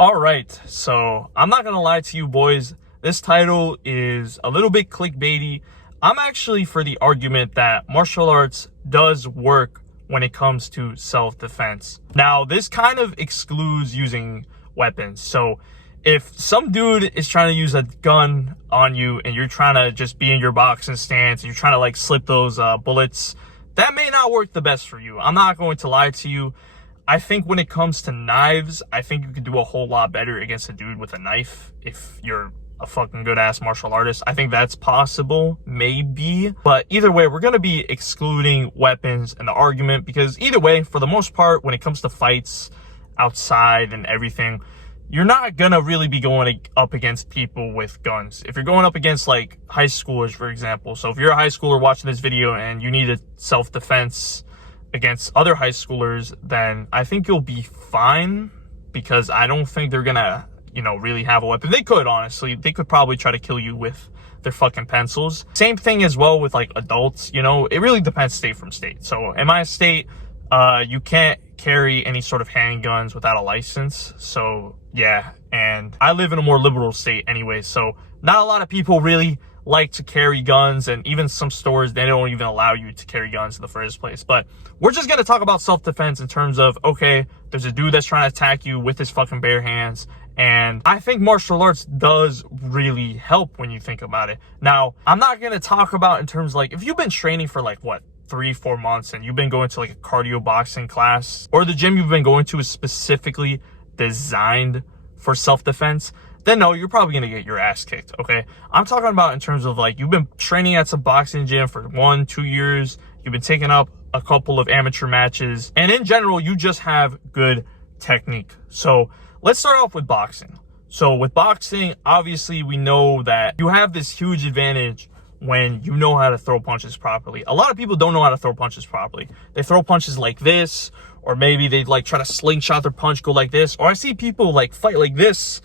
All right, so I'm not gonna lie to you boys. This title is a little bit clickbaity. I'm actually for the argument that martial arts does work when it comes to self-defense. Now, this kind of excludes using weapons. So if some dude is trying to use a gun on you and you're trying to just be in your boxing stance and you're trying to like slip those bullets, that may not work the best for you. I'm not going to lie to you. I think when it comes to knives, I think you could do a whole lot better against a dude with a knife if you're a fucking good ass martial artist. I think that's possible, maybe. But either way, we're going to be excluding weapons in the argument because either way, for the most part, when it comes to fights outside and everything, you're not going to really be going up against people with guns. If you're going up against like high schoolers, for example. So if you're a high schooler watching this video and you need a self-defense against other high schoolers, then I think you'll be fine because I don't think they're gonna, really have a weapon. They could, honestly. They could probably try to kill you with their fucking pencils. Same thing as well with like adults, it really depends state from state. So in my state, you can't carry any sort of handguns without a license. So yeah, and I live in a more liberal state anyway, so not a lot of people really like to carry guns, and even some stores, they don't even allow you to carry guns in the first place. But we're just going to talk about self-defense in terms of, okay, there's a dude that's trying to attack you with his fucking bare hands, and I think martial arts does really help when you think about it. Now, I'm not going to talk about in terms like, if you've been training for like, what, 3-4 months, and you've been going to like a cardio boxing class, or the gym you've been going to is specifically designed for self-defense, then no, you're probably going to get your ass kicked, okay? I'm talking about in terms of like, you've been training at some boxing gym for 1-2 years, you've been taking up a couple of amateur matches, and in general, you just have good technique. So let's start off with boxing. So with boxing, obviously we know that you have this huge advantage when you know how to throw punches properly. A lot of people don't know how to throw punches properly. They throw punches like this, or maybe they like try to slingshot their punch, go like this, or I see people like fight like this,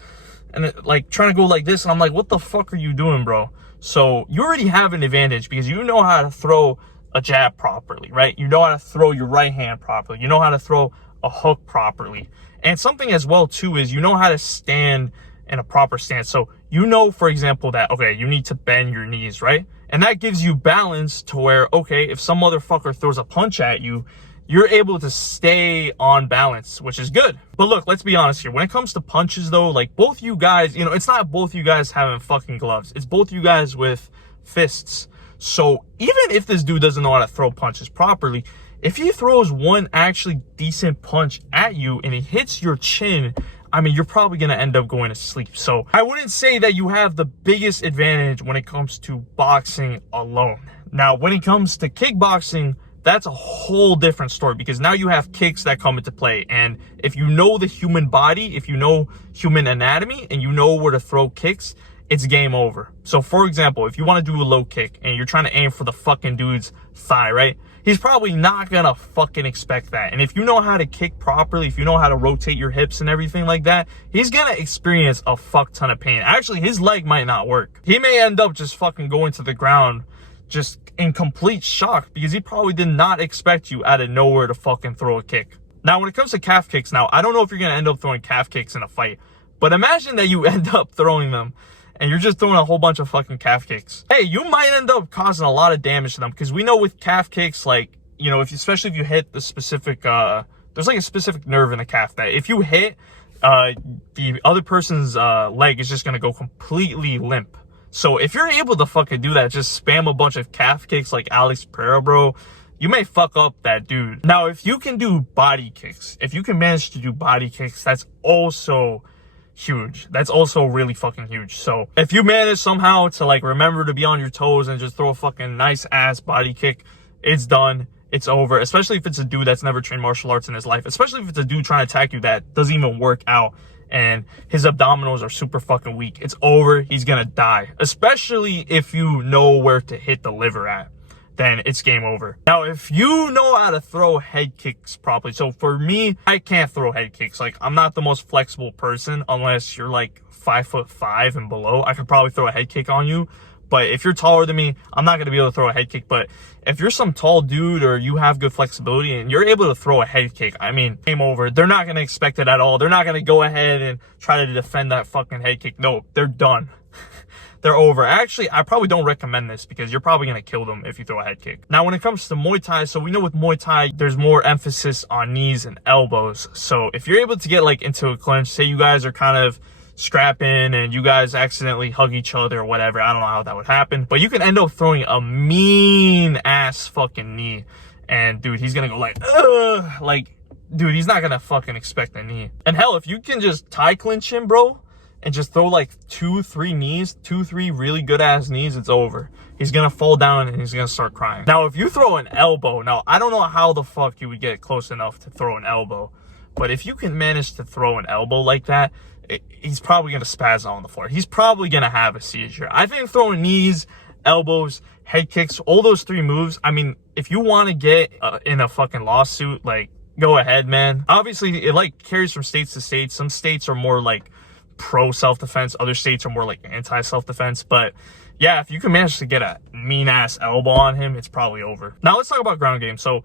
and like trying to go like this, and I'm like, what the fuck are you doing, bro? So you already have an advantage because you know how to throw a jab properly, right? You know how to throw your right hand properly. You know how to throw a hook properly. And something as well too is you know how to stand in a proper stance. So you know, for example, that, okay, you need to bend your knees, right? And that gives you balance to where, okay, if some motherfucker throws a punch at you, you're able to stay on balance, which is good. But look, let's be honest here. When it comes to punches though, like both you guys, it's not both you guys having fucking gloves. It's both you guys with fists. So even if this dude doesn't know how to throw punches properly, if he throws one actually decent punch at you and it hits your chin, I mean, you're probably going to end up going to sleep. So I wouldn't say that you have the biggest advantage when it comes to boxing alone. Now, when it comes to kickboxing, that's a whole different story because now you have kicks that come into play. And if you know the human body, if you know human anatomy and you know where to throw kicks, it's game over. So for example, if you want to do a low kick and you're trying to aim for the fucking dude's thigh, right? He's probably not gonna fucking expect that. And if you know how to kick properly, if you know how to rotate your hips and everything like that, he's gonna experience a fuck ton of pain. Actually, his leg might not work. He may end up just fucking going to the ground just in complete shock because he probably did not expect you out of nowhere to fucking throw a kick. Now, when it comes to calf kicks, now, I don't know if you're going to end up throwing calf kicks in a fight, but imagine that you end up throwing them and you're just throwing a whole bunch of fucking calf kicks. Hey, you might end up causing a lot of damage to them because we know with calf kicks, like, especially if you hit the specific, there's like a specific nerve in the calf that if you hit, the other person's leg is just going to go completely limp. So if you're able to fucking do that, just spam a bunch of calf kicks like Alex Pereira, bro, you may fuck up that dude. Now, if you can do body kicks, if you can manage to do body kicks, that's also huge. That's also really fucking huge. So if you manage somehow to like remember to be on your toes and just throw a fucking nice ass body kick, it's done. It's over. Especially if it's a dude that's never trained martial arts in his life. Especially if it's a dude trying to attack you that doesn't even work out and his abdominals are super fucking weak. It's over. He's gonna die. Especially if you know where to hit the liver at, then it's game over. Now, if you know how to throw head kicks properly, so for me, I can't throw head kicks. Like, I'm not the most flexible person unless you're like 5'5" and below. I could probably throw a head kick on you. But if you're taller than me, I'm not going to be able to throw a head kick. But if you're some tall dude or you have good flexibility and you're able to throw a head kick, I mean, game over. They're not going to expect it at all. They're not going to go ahead and try to defend that fucking head kick. No, they're done. They're over. Actually, I probably don't recommend this because you're probably going to kill them if you throw a head kick. Now, when it comes to Muay Thai, so we know with Muay Thai, there's more emphasis on knees and elbows. So if you're able to get like into a clinch, say you guys are kind of scrapping and you guys accidentally hug each other or whatever, I don't know how that would happen, but you can end up throwing a mean ass fucking knee. And dude, he's going to go like, ugh, like, dude, he's not going to fucking expect a knee. And hell, if you can just Thai clinch him, bro, and just throw like 2-3 really good ass knees, it's over. He's gonna fall down and he's gonna start crying. Now, if you throw an elbow, now I don't know how the fuck you would get close enough to throw an elbow, but if you can manage to throw an elbow like that, he's probably gonna spaz on the floor. He's probably gonna have a seizure. I think throwing knees, elbows, head kicks, all those 3 moves, I mean, if you want to get in a fucking lawsuit, like, go ahead, man. Obviously, it like carries from states to states. Some states are more like pro self-defense, other states are more like anti self-defense. But yeah, if you can manage to get a mean ass elbow on him, it's probably over. Now let's talk about ground game. So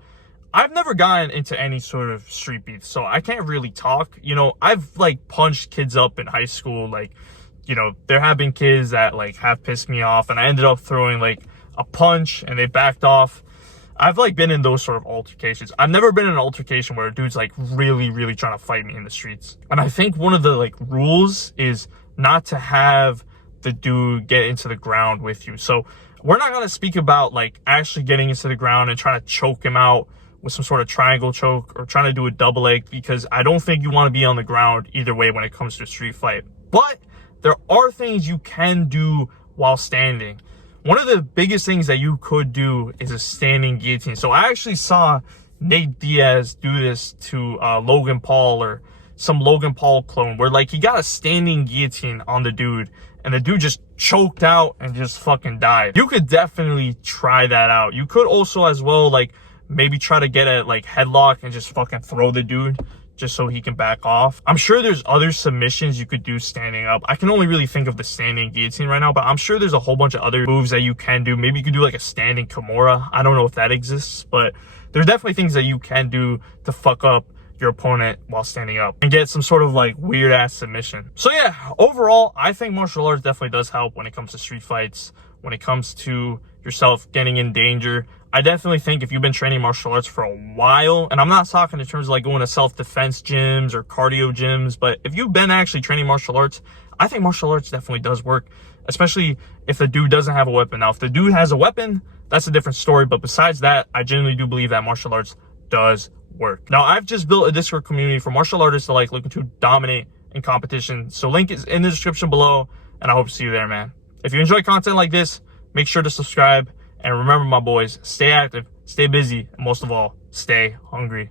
I've never gotten into any sort of street beef, so I can't really talk. You know, I've like punched kids up in high school. Like, you know, there have been kids that like have pissed me off and I ended up throwing like a punch and they backed off. I've like been in those sort of altercations. I've never been in an altercation where a dude's like really trying to fight me in the streets. And I think one of the like rules is not to have the dude get into the ground with you. So we're not going to speak about like actually getting into the ground and trying to choke him out with some sort of triangle choke or trying to do a double leg, because I don't think you want to be on the ground either way when it comes to a street fight. But there are things you can do while standing. One of the biggest things that you could do is a standing guillotine. So I actually saw Nate Diaz do this to Logan Paul, or some Logan Paul clone, where like he got a standing guillotine on the dude and the dude just choked out and just fucking died. You could definitely try that out. You could also as well like maybe try to get a like headlock and just fucking throw the dude just so he can back off. I'm sure there's other submissions you could do standing up. I can only really think of the standing guillotine right now, but I'm sure there's a whole bunch of other moves that you can do. Maybe you could do like a standing Kimura. I don't know if that exists, but there's definitely things that you can do to fuck up your opponent while standing up and get some sort of like weird ass submission. So yeah, overall, I think martial arts definitely does help when it comes to street fights, when it comes to yourself getting in danger. I definitely think if you've been training martial arts for a while, and I'm not talking in terms of like going to self-defense gyms or cardio gyms, but if you've been actually training martial arts, I think martial arts definitely does work, especially if the dude doesn't have a weapon. Now, if the dude has a weapon, that's a different story. But besides that, I genuinely do believe that martial arts does work. Now, I've just built a Discord community for martial artists to like looking to dominate in competition. So link is in the description below, and I hope to see you there, man. If you enjoy content like this, make sure to subscribe. And remember, my boys, stay active, stay busy, and most of all, stay hungry.